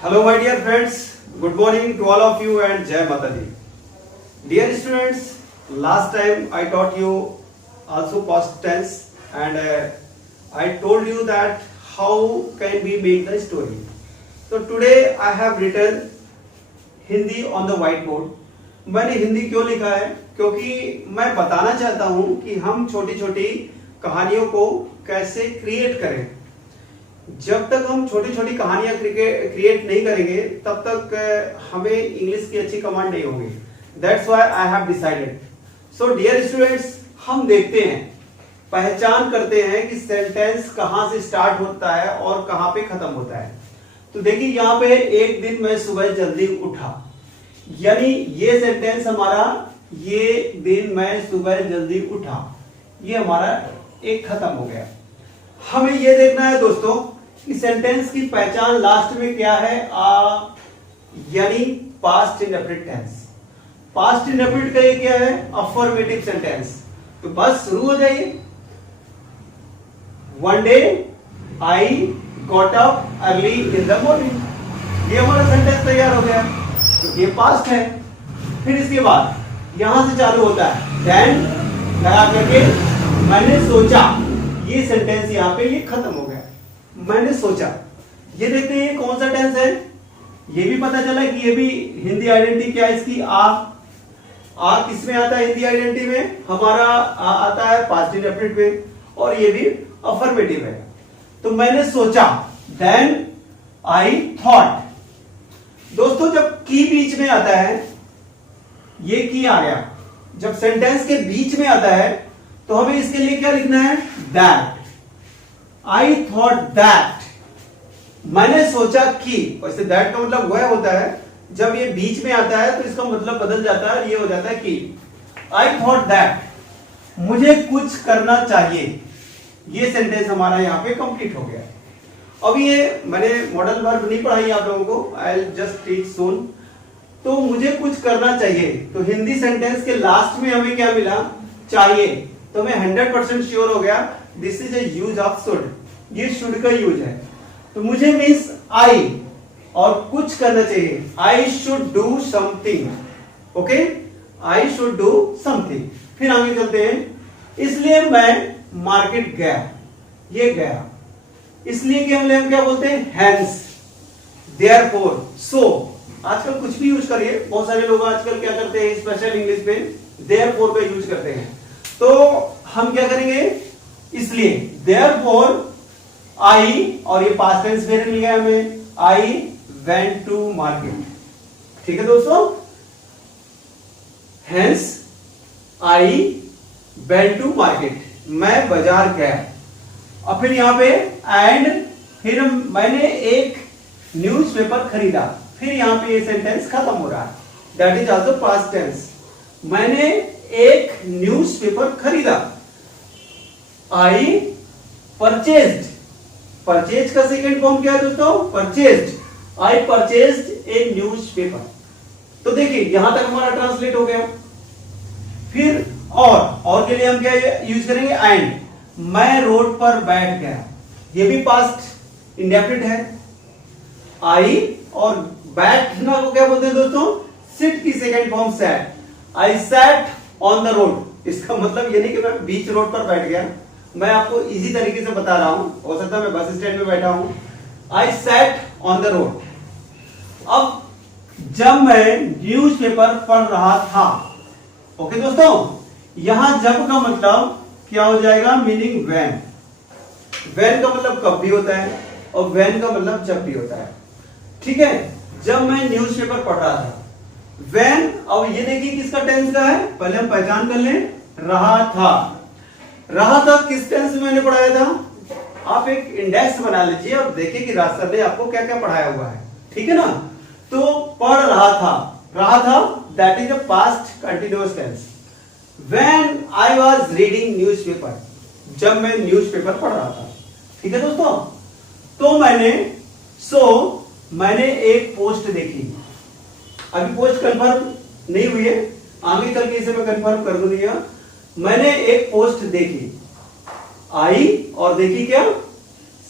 Hello my dear friends, good morning to all of you and Jai Mata Di. Dear students, last time I taught you also past tense and I told you that how can we make the story. So today I have written Hindi on the whiteboard. मैंने हिंदी क्यों लिखा है? क्योंकि मैं बताना चाहता हूं कि हम छोटी छोटी कहानियों को कैसे क्रिएट करें. जब तक हम छोटी छोटी कहानियां क्रिएट नहीं करेंगे तब तक हमें इंग्लिश की अच्छी कमांड नहीं होगी. That's why I have decided. So dear students, हम देखते हैं, पहचान करते हैं कि सेंटेंस कहां से स्टार्ट होता है और कहां पे खत्म होता है. तो देखिए यहाँ पे एक दिन मैं सुबह जल्दी उठा, यानी ये सेंटेंस हमारा ये दिन मैं सुबह जल्दी उठा, ये हमारा एक खत्म हो गया. हमें ये देखना है दोस्तों कि सेंटेंस की पहचान लास्ट में क्या है, यानी past indefinite tense. Past indefinite का ये क्या है, अफर्मेटिव सेंटेंस. तो बस शुरू हो जाइए. One day I got up early in the morning, ये हमारा सेंटेंस तैयार हो गया. तो ये पास्ट है. फिर इसके बाद यहां से चालू होता है देन लगा करके मैंने सोचा, ये सेंटेंस यहां पे ये खत्म हो गया. मैंने सोचा. ये देखते हैं कौन सा टेंस है. ये भी पता चला कि ये भी हिंदी आइडेंटिटी क्या है इसकी, आ किसमें आता है हिंदी आइडेंटिटी में, हमारा आता है पास्ट इंडेफिनिट में, और ये भी अफर्मेटिव है. तो मैंने सोचा, देन आई थॉट. दोस्तों जब की बीच में आता है, ये की आ गया, जब सेंटेंस के बीच में आता है तो हमें इसके लिए क्या लिखना है, दैट. आई थॉट दैट, मैंने सोचा कि. वैसे दैट का मतलब वह होता है जब ये बीच में आता है तो इसका मतलब बदल जाता है, ये हो जाता है कि. आई थॉट दैट, मुझे कुछ करना चाहिए. ये सेंटेंस हमारा यहां पे कंप्लीट हो गया. अब ये मैंने मॉडल वर्ब नहीं पढ़ाई आप लोगों को, आई जस्ट टीच सून. तो मुझे कुछ करना चाहिए, तो हिंदी सेंटेंस के लास्ट में हमें क्या मिला, चाहिए. तो मैं 100% श्योर हो गया this is a use of should. ये शुड का यूज है. तो मुझे मीन्स आई और कुछ करना चाहिए. I should do something. Okay, I should do something. फिर आगे चलते हैं. इसलिए मैं मार्केट गया, ये गया. इसलिए कि हम क्या बोलते हैं, हैंस, देयरफॉर, सो. आजकल कुछ भी यूज करिए, बहुत सारे लोग आजकल क्या करते हैं स्पेशल इंग्लिश में देयरफॉर का यूज करते हैं. तो हम क्या करेंगे, इसलिए देयरफॉर आई, और ये पास्ट टेंस में मिल गया हमें, आई वेंट टू मार्केट. ठीक है दोस्तों, hence I went to market, मैं बाजार गया. और फिर यहां पे एंड, फिर मैंने एक न्यूज़पेपर खरीदा. फिर यहां पे ये सेंटेंस खत्म हो रहा है, that is also past tense. मैंने एक न्यूज़पेपर खरीदा. आई परचेज्ड, परचेज का सेकेंड फॉर्म क्या है दोस्तों, purchased. I purchased a newspaper. तो देखिए यहां तक हमारा ट्रांसलेट हो गया. फिर और के लिए हम क्या यूज करेंगे, एंड. मैं रोड पर बैठ गया, ये भी पास्ट इंडेफिनिट है. आई और बैठना को क्या बोलते हैं दोस्तों, सिट की second form sat. I sat on the road. इसका मतलब ये नहीं कि मैं बीच रोड पर बैठ गया, मैं आपको इजी तरीके से बता रहा हूं. हो सकता है मैं बस स्टैंड में बैठा हूं. आई सैट ऑन द रोड. अब जब मैं न्यूज़पेपर पढ़ रहा था. ओके दोस्तों, यहां जब का मतलब क्या हो जाएगा, मीनिंग व्हेन. व्हेन का मतलब कब भी होता है और व्हेन का मतलब जब भी होता है. ठीक है, जब मैं न्यूज़पेपर पढ़ रहा था, व्हेन. अब ये देखिए किसका टेंस का है, पहले हम पहचान कर लें. रहा था, रहा था किस टेंस में मैंने पढ़ाया था. आप एक इंडेक्स बना लीजिए और देखिए कि रास्ता ने आपको क्या क्या पढ़ाया हुआ है. ठीक है ना. तो पढ़ रहा था that is a past continuous tense. When I was reading newspaper, जब मैं न्यूज़पेपर पढ़ रहा था. ठीक है दोस्तों. तो मैंने एक पोस्ट देखी. अभी पोस्ट कंफर्म नहीं हुई है, आगे चल के इसे मैं कंफर्म कर दूंगा. मैंने एक पोस्ट देखी. आई और देखी क्या,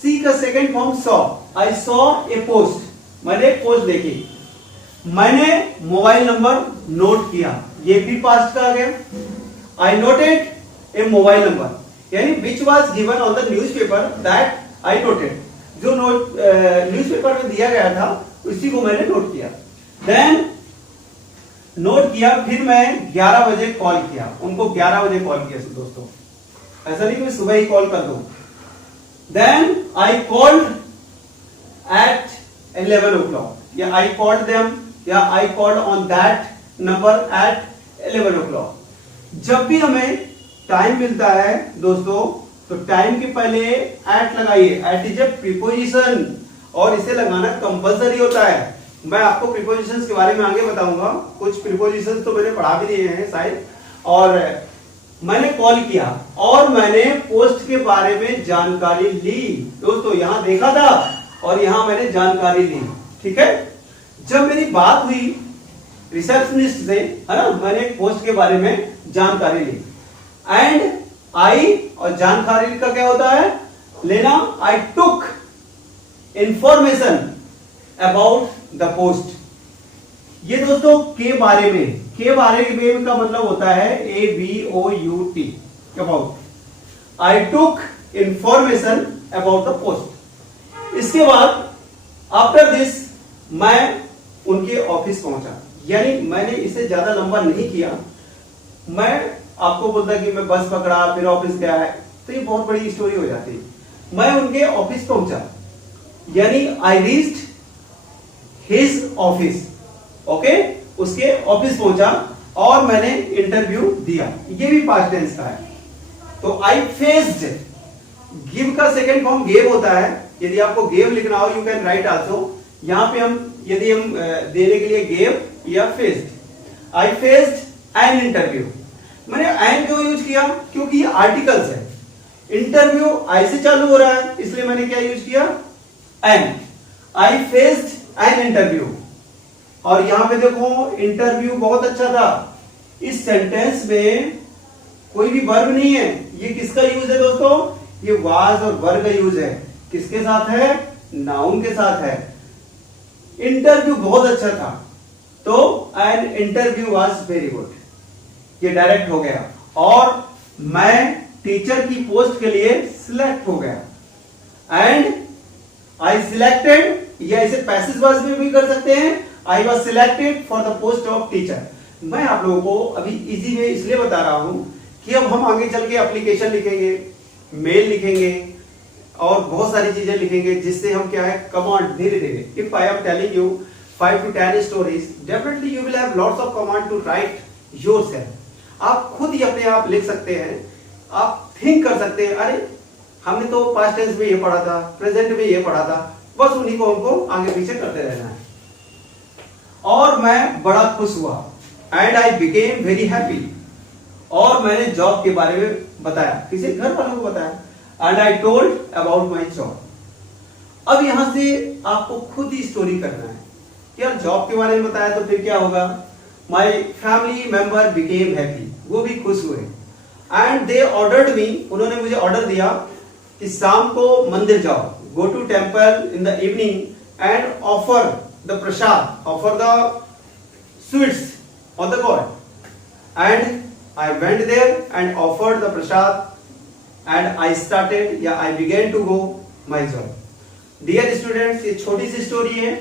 सी का second form saw. I saw a post, मैंने एक पोस्ट देखी, मैंने मोबाइल नंबर नोट किया, ये भी पास्ट का आ गया। I noted a mobile number, यानी which was given on the newspaper that I noted, जो नोट न्यूज पेपर में दिया गया था उसी को मैंने नोट किया। देन नोट किया, फिर मैं 11 बजे कॉल किया, उनको 11 बजे कॉल किया दोस्तों, ऐसा नहीं कि मैं सुबह ही कॉल कर दूं। Then I called eight 11 o'clock, या आई कॉल्ड देम, या I called on that number at 11 o'clock। जब भी हमें टाइम मिलता है दोस्तों, तो टाइम के पहले एट लगाइए, एट इज ए प्रीपोजिशन, और इसे लगाना कंपलसरी होता है। मैं आपको प्रीपोजिशंस के बारे में आगे बताऊंगा, कुछ प्रीपोजिशंस तो मैंने पढ़ा भी दिए हैं शायद। और मैंने कॉल किया और मैंने पोस्ट के बारे में जानकारी ली दोस्तों, यहां देखा था और यहां मैंने जानकारी ली, ठीक है। जब मेरी बात हुई रिसेप्शनिस्ट से, है ना, मैंने पोस्ट के बारे में जानकारी ली। एंड आई, और जानकारी का क्या होता है, लेना। आई टुक इंफॉर्मेशन अबाउट द पोस्ट, ये दोस्तों के बारे में, के बारे में का मतलब होता है ABOUT, about. I took information about the post. इसके बाद आफ्टर दिस मैं उनके ऑफिस पहुंचा, यानी मैंने इसे ज्यादा लंबा नहीं किया। मैं आपको बोलता कि मैं बस पकड़ा फिर ऑफिस गया है, तो ये बहुत बड़ी स्टोरी हो जाती। मैं उनके ऑफिस पहुंचा, यानी I reached his office, okay, उसके ऑफिस पहुंचा और मैंने इंटरव्यू दिया, ये भी पास्ट टेंस का है। तो आई फेस्ड, गिव का सेकंड फॉर्म गेव होता है, यदि आपको गेव लिखना हो यू कैन राइट आल्सो। यहां पे हम यदि हम देने के लिए गेव या faced. I faced an interview, मैंने एन क्यों यूज किया, क्योंकि ये आर्टिकल्स है। इंटरव्यू आई से चालू हो रहा है, इसलिए मैंने क्या यूज किया, an. I faced an interview. और यहां पे देखो इंटरव्यू बहुत अच्छा था, इस सेंटेंस में कोई भी वर्ब नहीं है, ये किसका यूज है दोस्तों, ये वाज और वर का यूज है। किसके साथ है, नाउन के साथ है। इंटरव्यू बहुत अच्छा था, तो an interview was very good, ये डायरेक्ट हो गया और मैं टीचर की पोस्ट के लिए सिलेक्ट हो गया। एंड आई सिलेक्टेड, या इसे पैसिव वॉइस में भी कर सकते हैं, I was selected for the post of teacher. मैं आप लोगों को अभी इजी में इसलिए बता रहा हूं कि अब हम आगे चल के एप्लीकेशन लिखेंगे, मेल लिखेंगे और बहुत सारी चीजें लिखेंगे, जिससे हम क्या है कमांड धीरे धीरे। If I am telling you 5 to 10 stories, definitely you will have lots of command to write yourself। आप खुद ही अपने आप लिख सकते हैं, आप थिंक कर सकते हैं, अरे हमने तो पास्ट टेंस में ये पढ़ा था, प्रेजेंट में ये पढ़ा था, बस उन्हीं को हमको आगे पीछे करते रहना है। और मैं बड़ा खुश हुआ, and I became very happy, और मैंने जॉब के बारे में बताया, किसी घर वालों को बताया, and I told about my job. अब यहां से आपको खुद ही स्टोरी करना है, यार जॉब के बारे में बताया तो फिर क्या होगा, my family member became happy, वो भी खुश हुए। एंड दे ऑर्डर्ड मी, उन्होंने मुझे ऑर्डर दिया कि शाम को मंदिर जाओ, go to temple in the evening and offer the prasad, offer the sweets on the god. And I went there and offered the prasad and I started, या I began to go my job. Dear students, ये छोटी सी story है।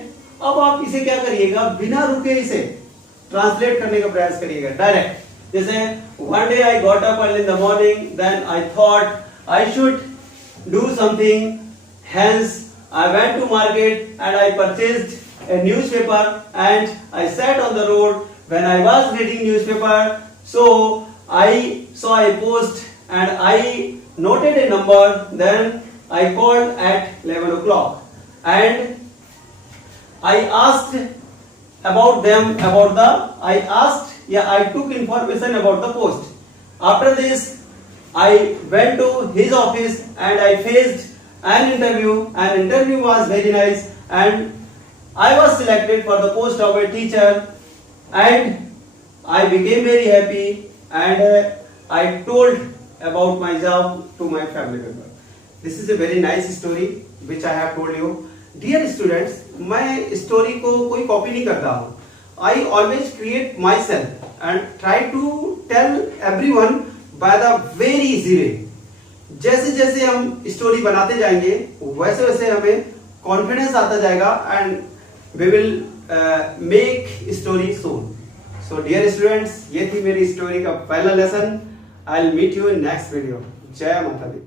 अब आप इसे क्या करिएगा, बिना रुके इसे ट्रांसलेट करने का प्रयास करिएगा डायरेक्ट। जैसे one day I got up early in the morning, then I thought I should do something, hence I went to market and I purchased a newspaper and I sat on the road. When I was reading newspaper, so I saw a post and I noted a number, then I called at 11 o'clock and I asked about them, I took information about the post. After this, I went to his office and I faced an interview. An interview was very nice and I was selected for the post of a teacher and I became very happy and I told about my job to my family member. This is a very nice story which I have told you. Dear students, मैं story को कोई copy नहीं करता हूँ. I always create myself and try to tell everyone by the very easy way. जैसे जैसे हम story बनाते जाएंगे वैसे वैसे हमें कॉन्फिडेंस आता जाएगा and we will make story soon. So dear students, ये थी मेरी स्टोरी का पहला lesson. I will meet you in next video. जय माता दी.